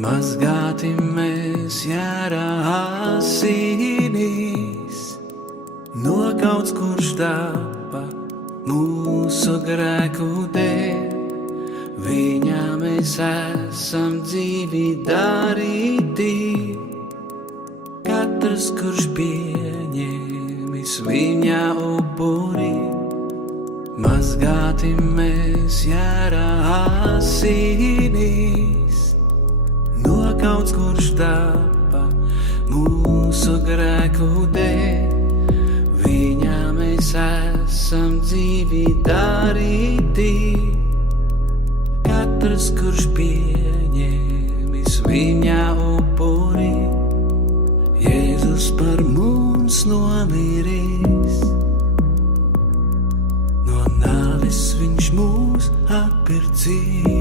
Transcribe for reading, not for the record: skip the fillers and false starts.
Mazgāti mēs jārā asinīs, nokauts kurš tāpa mūsu grēku dēļ. Viņā mēs esam dzīvi darīti, katrs kurš pieņēmis viņa upuri. Mazgāti mēs jārā asinīs, nokauts kurš tāpa mūsu grēku dēļ. Viņā mēs esam dzīvi darīti, katrs kurš pieņēmis viņa upuri. Jēzus par mums nomiris, no nāves viņš mūs atpircīs.